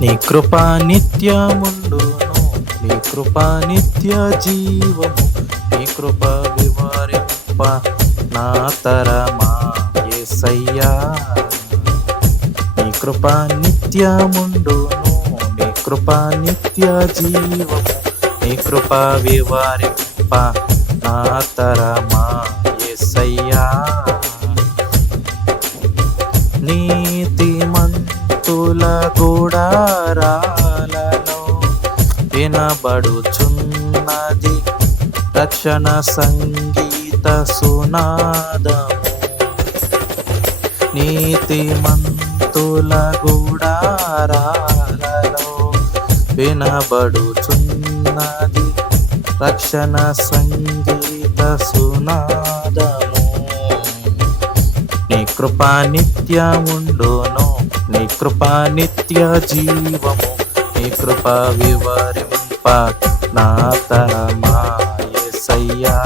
నీ కృపా నిత్యముండును, నీ కృపా నిత్య జీవము, నీ కృప వివరింప నా తరమా యేసయ్యా. నీ కృపా నిత్యముండును, నీ కృపా నిత్య జీవము, నీ కృప వివరింప నా తరమా యేసయ్యా. నీతిమంతుల గుడారాలలో వినబడుచున్నది రక్షణ సంగీత సునాదము. నీతిమంతుల గుడారాలలో వినబడుచున్నది రక్షణ సంగీత సునాదము. నీ కృపా నిత్యముండును, నీ కృపా నిత్య జీవము, నీ కృప వివరింప నా తరమా యేసయ్యా.